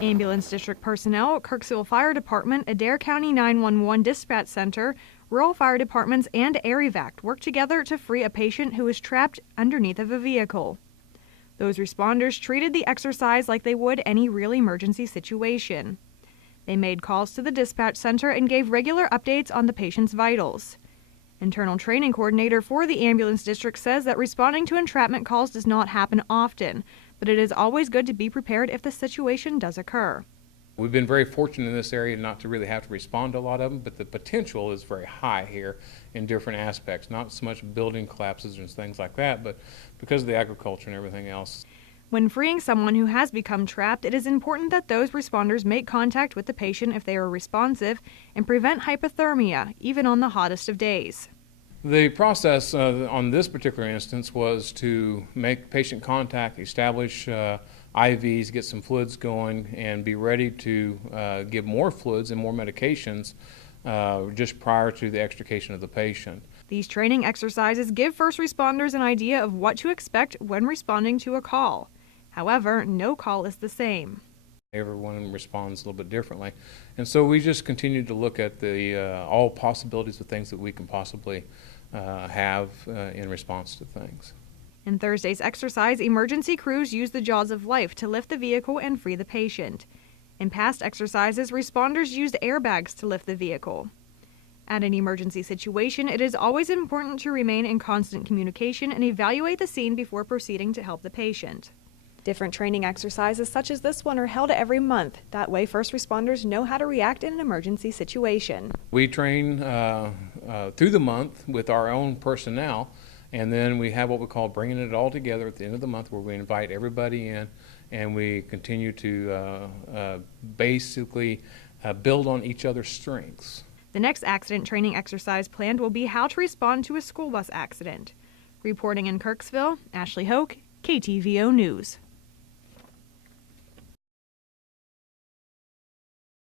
Ambulance District personnel, Kirksville Fire Department, Adair County 911 Dispatch Center, rural fire departments, and Air Evac worked together to free a patient who was trapped underneath of a vehicle. Those responders treated the exercise like they would any real emergency situation. They made calls to the dispatch center and gave regular updates on the patient's vitals. Internal training coordinator for the ambulance district says that responding to entrapment calls does not happen often, but it is always good to be prepared if the situation does occur. We've been very fortunate in this area not to really have to respond to a lot of them, but the potential is very high here in different aspects, not so much building collapses and things like that, but because of the agriculture and everything else. When freeing someone who has become trapped, it is important that those responders make contact with the patient if they are responsive and prevent hypothermia, even on the hottest of days. The process on this particular instance was to make patient contact, establish IVs, get some fluids going, and be ready to give more fluids and more medications just prior to the extrication of the patient. These training exercises give first responders an idea of what to expect when responding to a call. However, no call is the same. Everyone responds a little bit differently, and so we just continue to look at the all possibilities of things that we can possibly have in response to things. In Thursday's exercise, emergency crews used the jaws of life to lift the vehicle and free the patient. In past exercises, responders used airbags to lift the vehicle. At an emergency situation, it is always important to remain in constant communication and evaluate the scene before proceeding to help the patient. Different training exercises such as this one are held every month. That way, first responders know how to react in an emergency situation. We train through the month with our own personnel, and then we have what we call bringing it all together at the end of the month, where we invite everybody in and we continue to basically build on each other's strengths. The next accident training exercise planned will be how to respond to a school bus accident. Reporting in Kirksville, Ashley Hoke, KTVO News.